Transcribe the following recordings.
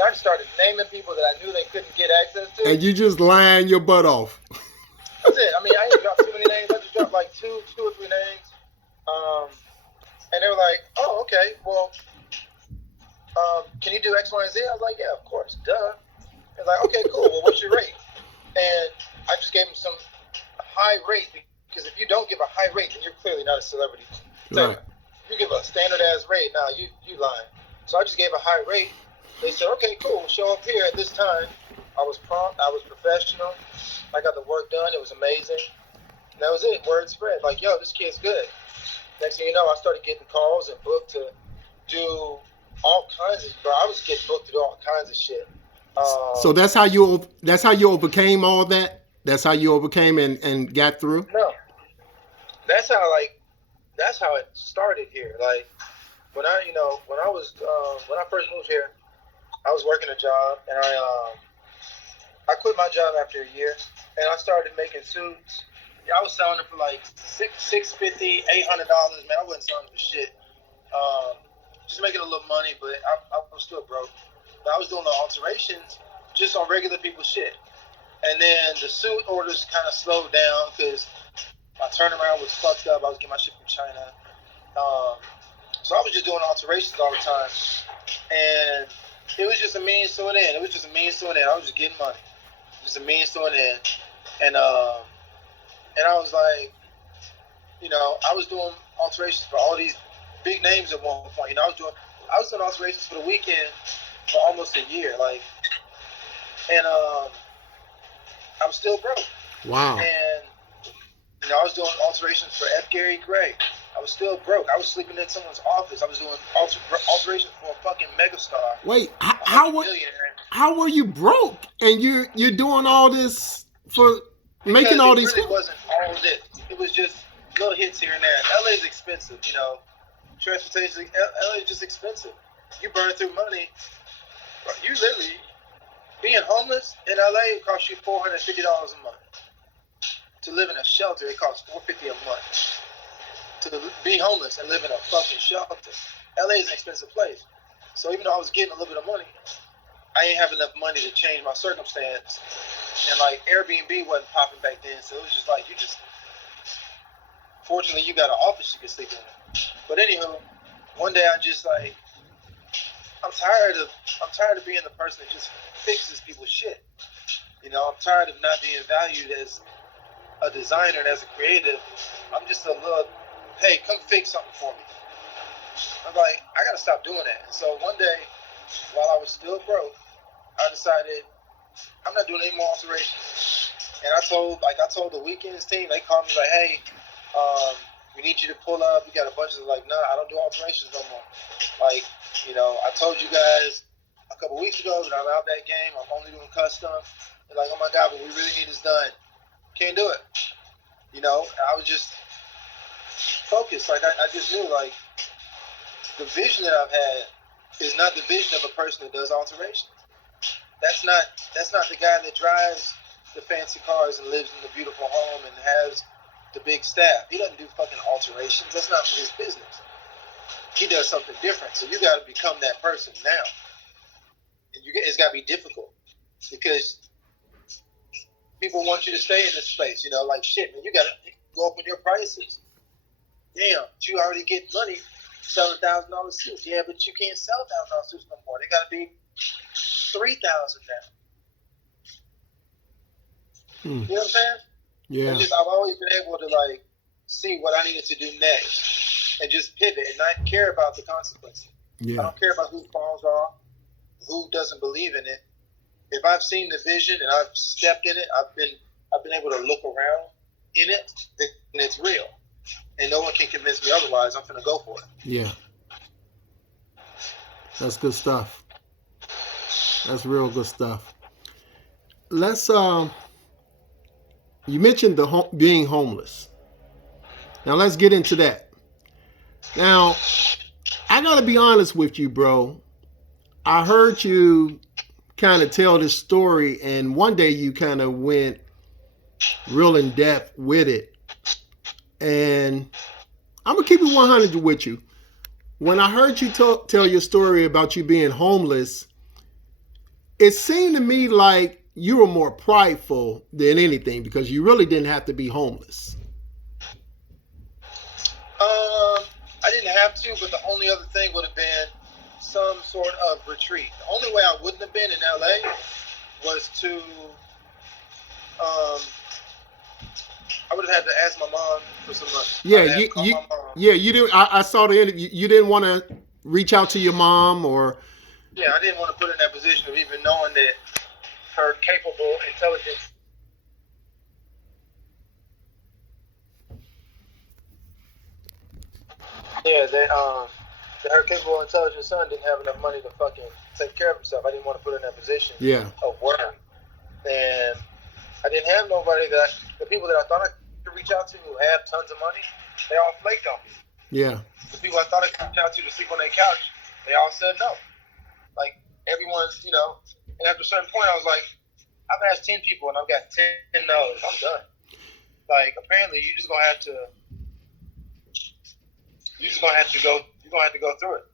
and I just started naming people that I knew they couldn't get access to. And you just lying your butt off. That's it. I mean, I ain't dropped too many names. I just dropped like two or three names. And they were like, "Oh, okay. Well, can you do X, Y, and Z?" I was like, "Yeah, of course, duh." It's like, "Okay, cool. Well, what's your rate?" And I just gave them some high rate, because if you don't give a high rate, then you're clearly not a celebrity. Right. You give a standard ass rate, nah, you lying. So I just gave a high rate. They said, "Okay, cool. Show up here at this time." I was prompt. I was professional. I got the work done. It was amazing. And that was it. Word spread. Like, yo, this kid's good. Next thing you know, I started getting calls and booked to do all kinds of. Bro, I was getting booked to do all kinds of shit. So that's how you overcame all that. That's how you overcame and got through. No, that's how it started here. Like when I first moved here, I was working a job, and I quit my job after a year, and I started making suits. I was selling them for like $650, $800. Man, I wasn't selling them for shit. Just making a little money, but I was still broke. But I was doing the alterations just on regular people's shit. And then the suit orders kind of slowed down because my turnaround was fucked up. I was getting my shit from China. So I was just doing alterations all the time. And it was just a means to an end. I was just getting money. Just a means to an end. And I was like, I was doing alterations for all these big names at one point. I was doing alterations for the weekend for almost a year. Like, and I was still broke. Wow. And I was doing alterations for F. Gary Gray. I was still broke. I was sleeping in someone's office. I was doing alterations for a fucking megastar. Wait, how were you broke and you're doing all this for making all these? It really wasn't all of it. It was just little hits here and there. LA is expensive, Transportation, LA is just expensive. You burn through money. You literally, being homeless in LA, it costs you $450 a month. To live in a shelter, it costs $450 a month. To be homeless and live in a fucking shelter. LA is an expensive place. So even though I was getting a little bit of money, I ain't have enough money to change my circumstance. And like Airbnb wasn't popping back then, so it was just like fortunately you got an office you can sleep in. But anywho, one day I just like, I'm tired of being the person that just fixes people's shit. I'm tired of not being valued as a designer and as a creative. I'm just a little, hey, come fix something for me. I'm like, I gotta stop doing that. And so one day, while I was still broke, I decided I'm not doing any more alterations. And I told the Weekends team, they called me like, hey, we need you to pull up. We got a bunch of like, nah, I don't do alterations no more. Like, I told you guys a couple weeks ago that I'm out that game. I'm only doing custom. They're like, oh my God, but we really need this done. Can't do it. I was just focused. Like I just knew like the vision that I've had is not the vision of a person that does alterations. That's not the guy that drives the fancy cars and lives in the beautiful home and has the big staff. He doesn't do fucking alterations. That's not his business. He does something different. So you got to become that person now. And it's got to be difficult because people want you to stay in this space. Like shit, man, you got to go up in your prices. Damn, you already get money selling $1,000 suits. Yeah, but you can't sell $1,000 suits no more. They got to be $3,000 now. You know what I'm saying? Yeah. I've always been able to like see what I needed to do next and just pivot and not care about the consequences. Yeah. I don't care about who falls off, who doesn't believe in it. If I've seen the vision and I've stepped in it, I've been able to look around in it, then it's real. And no one can convince me otherwise. I'm gonna go for it. Yeah. That's good stuff. That's real good stuff. Let's you mentioned being homeless. Now let's get into that. Now, I gotta be honest with you, bro. I heard you kind of tell this story, and one day you kind of went real in depth with it. And I'm gonna keep it 100 with you. When I heard you tell your story about you being homeless, it seemed to me like you were more prideful than anything because you really didn't have to be homeless. I didn't have to, but the only other thing would have been some sort of retreat. The only way I wouldn't have been in LA was to, I would have had to ask my mom for some money. Yeah, you didn't. I saw the interview. You didn't want to reach out to your mom, or yeah, I didn't want to put her in that position of even knowing that her capable intelligence. Yeah, that her capable, intelligent son didn't have enough money to fucking take care of himself. I didn't want to put her in that position of work. And I didn't have nobody the people that I thought I could reach out to who had tons of money, they all flaked on me. Yeah. The people I thought I could reach out to sleep on their couch, they all said no. Like, everyone's, you know, and after a certain point, I was like, I've asked 10 people and I've got 10 no's. I'm done. Like, apparently, you're gonna have to go through it.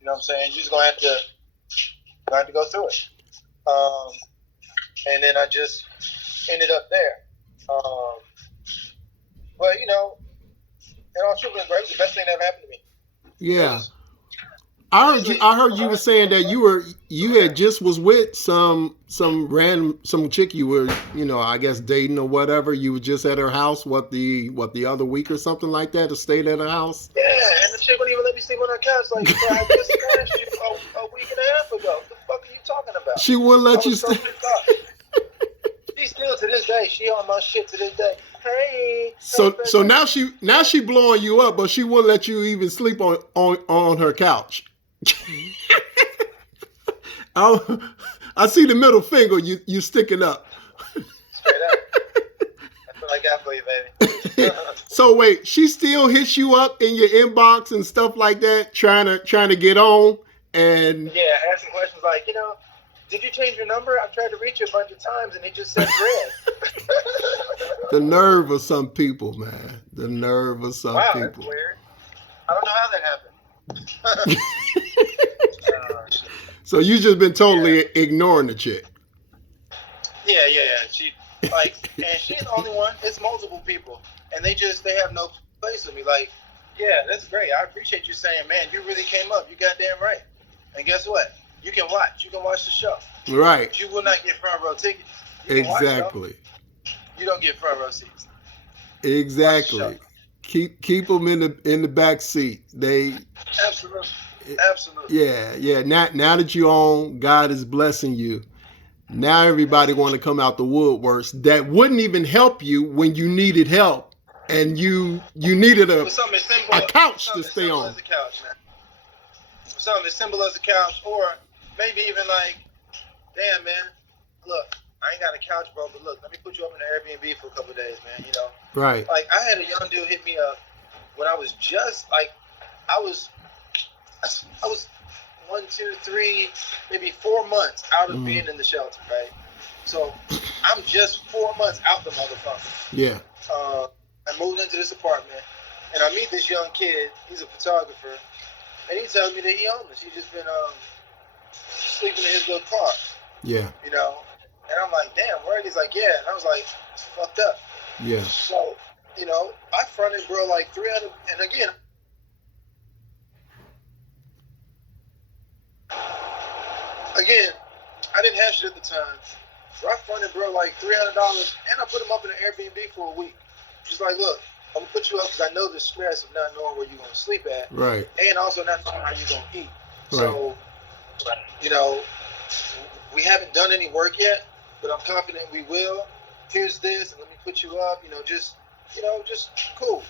You know what I'm saying? You're just gonna have to go through it. And then I just ended up there. But you know, in all truth, it was the best thing that ever happened to me. Yeah. I heard you were saying that you had just was with some chick you were, you know, I guess dating or whatever. You were just at her house the other week or something like that, to stay at her house. Yeah, and the chick wouldn't even let me sleep on her couch. Like, I just smashed you a week and a half ago. What the fuck are you talking about? She wouldn't let you stay. She still to this day. She on my shit to this day. Hey. So now she blowing you up, but she wouldn't let you even sleep on her couch. I see the middle finger you sticking up. Straight up. That's what I got for you, baby. So wait, she still hits you up in your inbox and stuff like that, trying to get on, and asking questions like, you know, did you change your number? I've tried to reach you a bunch of times and it just says red. The nerve of some people, man. The nerve of some people. That's weird. I don't know how that happened. So you just been totally ignoring the chick. Yeah. She and she's the only one. It's multiple people, and they have no place with me. Like, yeah, that's great. I appreciate you saying, man, you really came up. You goddamn right. And guess what? You can watch. You can watch the show. Right. But you will not get front row tickets. Exactly. You don't get front row seats. Exactly. Keep them in the back seat. They absolutely. Yeah. Now that you're on, God is blessing you. Now everybody want to come out the woodworks that wouldn't even help you when you needed help, and you needed a couch to stay on. As a couch, man. Something as simple as a couch, or maybe even like, damn, man, look, I ain't got a couch, bro, but look, let me put you up in an Airbnb for a couple of days, man, you know? Right. Like, I had a young dude hit me up when I was just, like, I was 1, 2, 3, maybe 4 months out of being in the shelter, right? So, I'm just 4 months out the motherfucker. Yeah. I moved into this apartment, and I meet this young kid, he's a photographer, and he tells me that he's homeless. He's just been sleeping in his little car. Yeah. You know? And I'm like, damn, word? He's like, yeah. And I was like, it's fucked up. Yeah. So, you know, I fronted bro like 300, and again, I didn't have shit at the time. So I fronted bro like $300, and I put him up in an Airbnb for a week. Just like, look, I'm gonna put you up because I know the stress of not knowing where you're gonna sleep at, right? And also not knowing how you're gonna eat. Right. So, you know, we haven't done any work yet, but I'm confident we will. Here's this, and let me put you up. You know, just cool.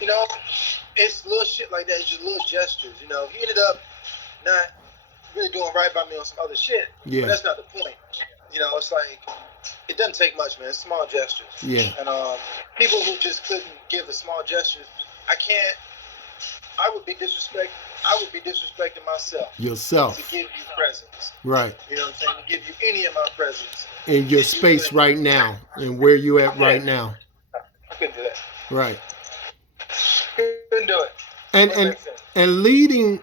You know, it's little shit like that. It's just little gestures. You know, he ended up not really doing right by me on some other shit. Yeah. But that's not the point. You know, it's like, it doesn't take much, man. It's small gestures. Yeah. And people who just couldn't give a small gesture, I would be disrespecting myself. Yourself. To give you presents. Right. You know what I'm saying? To give you any of my presents. In your space right now, and where you at right now. I couldn't do that. Right. Couldn't do it. And leading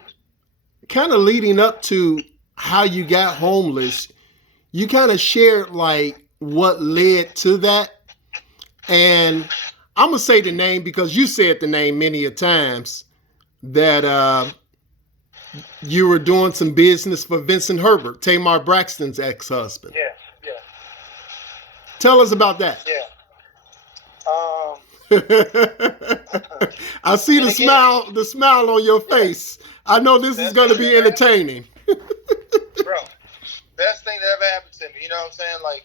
up to how you got homeless, you kind of shared like what led to that, and I'm gonna say the name because you said the name many a times that you were doing some business for Vincent Herbert, Tamar Braxton's ex-husband. Yeah, yeah, Tell us about that. yeah. I see And the again, smile on your yeah, face. I know this is best going to thing be that ever happened, entertaining. bro. Best thing that ever happened to me. You know what I'm saying? Like,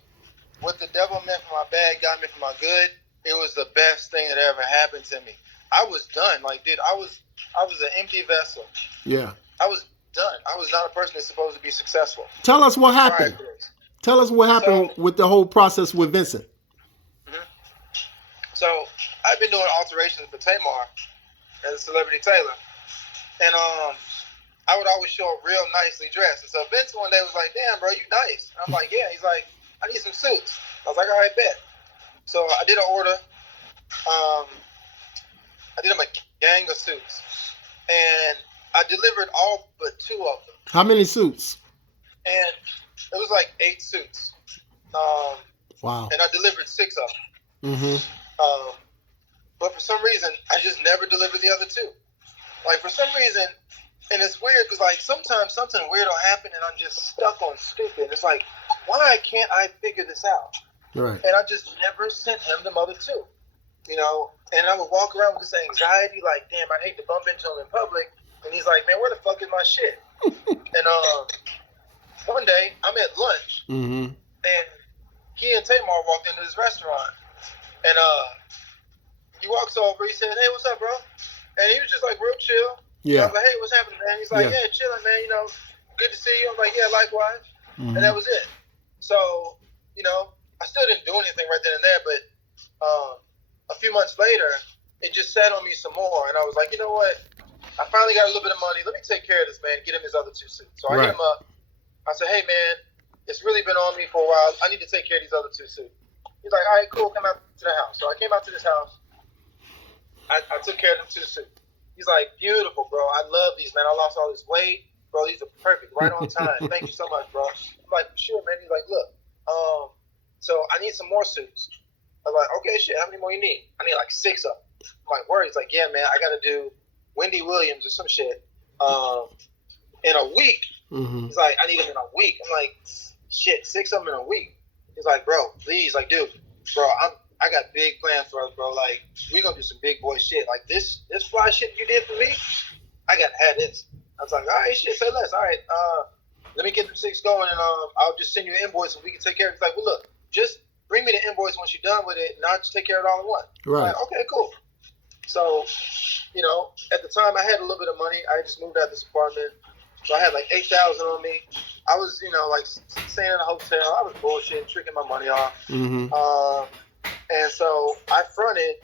what the devil meant for my bad, God meant for my good. It was the best thing that ever happened to me. I was done. Like, dude, I was an empty vessel. Yeah. I was done. I was not a person that's supposed to be successful. Tell us what Prior happened. to this. Tell us what happened So, with the whole process with Vincent. mhm. So I've been doing alterations for Tamar as a celebrity tailor, and I would always show up real nicely dressed. And so Vince one day was like, "Damn, bro, you nice." And I'm like, "Yeah." He's like, "I need some suits." I was like, "All right, bet." So I did an order. I did him a gang of suits, and I delivered all but 2 of them. How many suits? And it was like 8 suits. Wow. And I delivered 6 of them. Mm-hmm. But for some reason, I just never delivered the other 2. Like, for some reason, and it's weird because, like, sometimes something weird will happen and I'm just stuck on stupid. And it's like, why can't I figure this out? Right. And I just never sent him the other 2. You know, and I would walk around with this anxiety, like, damn, I'd hate to bump into him in public. And he's like, man, where the fuck is my shit? And one day, I'm at lunch, Mm-hmm. and he and Tamar walked into this restaurant. And he walks over, he said, hey, what's up, bro? And he was just like real chill. Yeah. I was like, hey, what's happening, man? He's like, yeah, chilling, man, you know, good to see you. I'm like, yeah, likewise. Mm-hmm. And that was it. So, you know, I still didn't do anything right then and there, but a few months later, it just sat on me some more. And I was like, you know what? I finally got a little bit of money. Let me take care of this, man. Get him his other 2 suits. So I hit him up. I said, hey, man, it's really been on me for a while. I need to take care of these other 2 suits. He's like, all right, cool. Come out to the house. So I came out to this house. I took care of them 2 suits. He's like, beautiful, bro. I love these, man. I lost all this weight. Bro, these are perfect. Right on time. Thank you so much, bro. I'm like, sure, man. He's like, look, so I need some more suits. I was like, okay, shit, how many more you need? I need like 6 of them. I'm like, word. He's like, yeah, man, I got to do Wendy Williams or some shit in a week. Mm-hmm. He's like, I need them in a week. I'm like, shit, 6 of them in a week. He's like, bro, please, like, dude, bro, I got big plans for us, bro. Like, we gonna do some big boy shit. Like this fly shit you did for me, I gotta have this. I was like, all right, shit, say less. All right, let me get them 6 going, and I'll just send you an invoice and we can take care of it. He's like, well, look, just bring me the invoice once you're done with it, and I'll just take care of it all at once. Right. Like, okay, cool. So, you know, at the time I had a little bit of money. I just moved out of this apartment. So I had like $8,000 on me. I was, you know, like staying in a hotel. I was bullshitting, tricking my money off. Mm-hmm. And so I fronted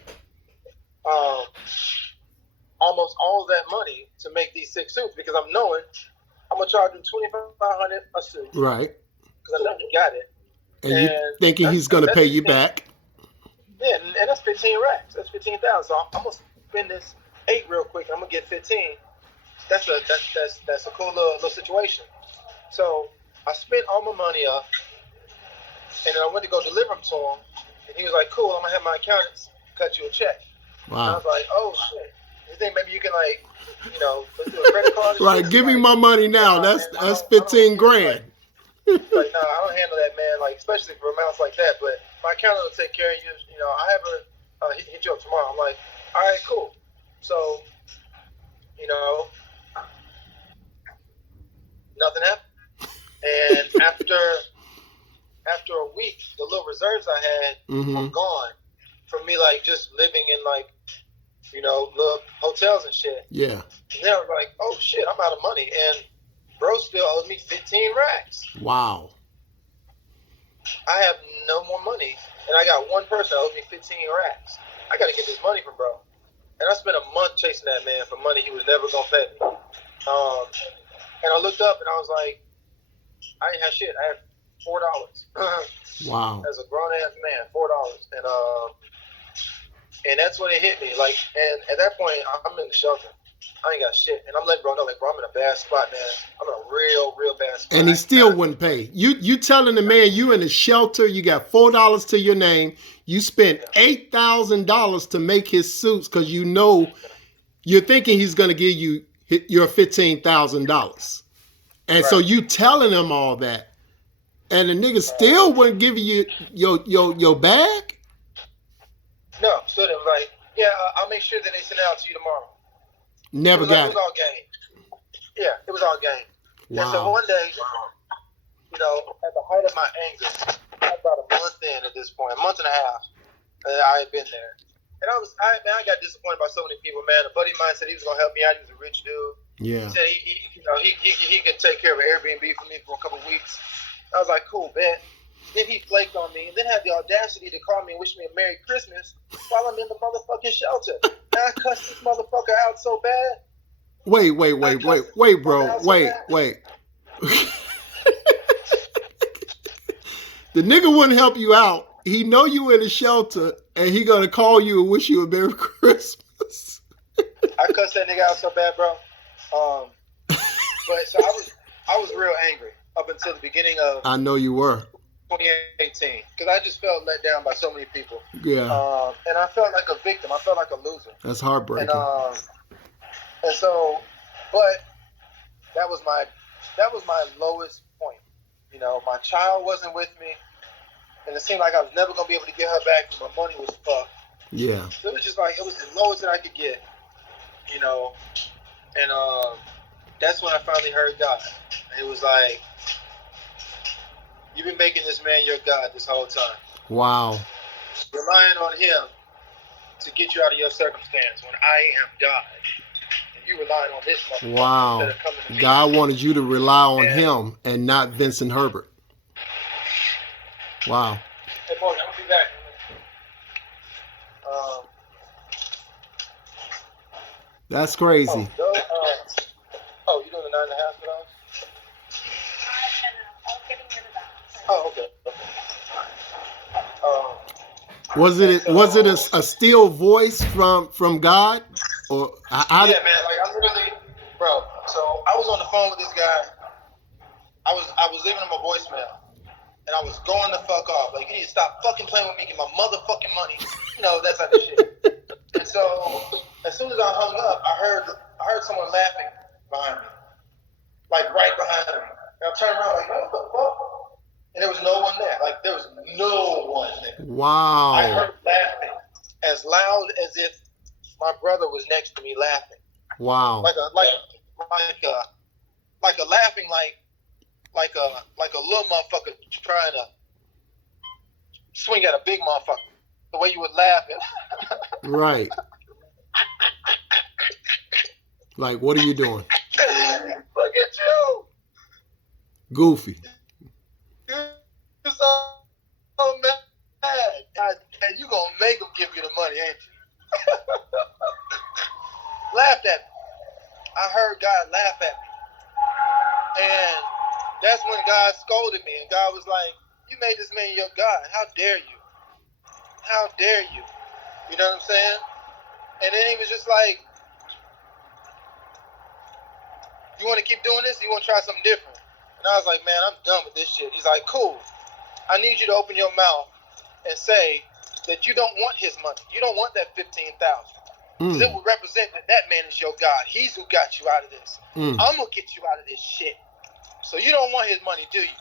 almost all of that money to make these 6 suits because I'm knowing I'm gonna charge him $2,500 a suit. Right. Because I know he got it. And you thinking he's gonna pay you back? Yeah, and that's 15 racks. That's 15,000. So I'm gonna spend this 8 real quick. I'm gonna get 15. That's a cool little situation. So I spent all my money up, and then I went to go deliver them to him, and he was like, "Cool, I'm gonna have my accountants cut you a check." Wow. And I was like, "Oh shit! You think maybe you can like, you know, let's do a credit card?" Right. Give me my money now. That's 15 grand. Like, nah, I don't handle that, man. Like, especially for amounts like that. But my accountant will take care of you. You know, I have a hit you up tomorrow. I'm like, all right, cool. So, you know, nothing happened. And after a week, the little reserves I had were gone from me, like just living in like, you know, little hotels and shit. Yeah. And then I was like, oh shit, I'm out of money, and bro still owes me 15 racks. Wow. I have no more money, and I got one person that owes me 15 racks. I got to get this money from bro. And I spent a month chasing that man for money he was never going to pay me. And I looked up, and I was like, I didn't have shit. I had $4. Wow. As a grown-ass man, $4. And that's when it hit me. Like, and at that point, I'm in the shelter. I ain't got shit. And I'm letting bro know, like, bro, I'm in a bad spot, man. I'm in a real bad spot. And he still wouldn't pay. You telling the man you in a shelter, you got $4 to your name, you spent $8,000 to make his suits because you know you're thinking he's gonna give you your $15,000. And so you telling him all that. And the nigga still wouldn't give you your bag? No, still didn't. Like, yeah, I'll make sure that they send it out to you tomorrow. Never got it. It was all game. Yeah, it was all game. Wow. And so one day, you know, at the height of my anger, about a month in at this point, a month and a half, I had been there. And I got disappointed by so many people, man. A buddy of mine said he was going to help me out. He was a rich dude. Yeah. He said he could take care of an Airbnb for me for a couple of weeks. I was like, cool, bet. Then he flaked on me and then had the audacity to call me and wish me a Merry Christmas while I'm in the motherfucking shelter. And I cussed this motherfucker out so bad. Wait, bro. Wait. The nigga wouldn't help you out. He know you in a shelter and he gonna call you and wish you a Merry Christmas. I cussed that nigga out so bad, bro. But so I was real angry up until the beginning of I know you were 2018 because I just felt let down by so many people. Yeah. And I felt like a victim. I felt like a loser. That's heartbreaking. And so, but that was my lowest point. You know, my child wasn't with me, and it seemed like I was never gonna be able to get her back because my money was fucked. Yeah. So it was just like it was the lowest that I could get. You know, and that's when I finally heard God. It was like, you've been making this man your God this whole time. Wow. Relying on him to get you out of your circumstance when I am God. And you relying on this motherfucker. Wow. God wanted you to rely on him and not Vincent Herbert. Wow. Hey, Morgan, I'm going to be back. That's crazy. You doing the 9.5 for those? Oh, okay. Was it a still voice from God, or how yeah, man. Like I'm literally, bro. So I was on the phone with this guy. I was leaving him a voicemail, and I was going the fuck off. Like, you need to stop fucking playing with me, get my motherfucking money. You know, that type of shit. And so as soon as I hung up, I heard someone laughing behind me, like right behind me. And I turned around like, what the fuck? And there was no one there. Like, there was no one there. Wow. I heard laughing as loud as if my brother was next to me laughing. Wow. Like a laughing like a little motherfucker trying to swing at a big motherfucker. The way you would laugh at. Right. Like, what are you doing? Look at you. Goofy. You're so mad. And you gonna make them give you the money, ain't you? Laughed at me. I heard God laugh at me. And that's when God scolded me. And God was like, you made this man your God. How dare you? How dare you? You know what I'm saying? And then he was just like, you want to keep doing this? You want to try something different? And I was like, man, I'm done with this shit. He's like, cool. I need you to open your mouth and say that you don't want his money. You don't want that $15,000. Because it will represent that man is your God. He's who got you out of this. I'm going to get you out of this shit. So you don't want his money, do you?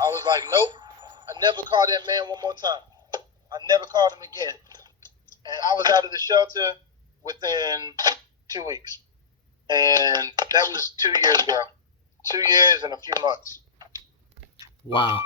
I was like, nope. I never called that man one more time. I never called him again. And I was out of the shelter within 2 weeks. And that was 2 years ago. 2 years and a few months. Wow.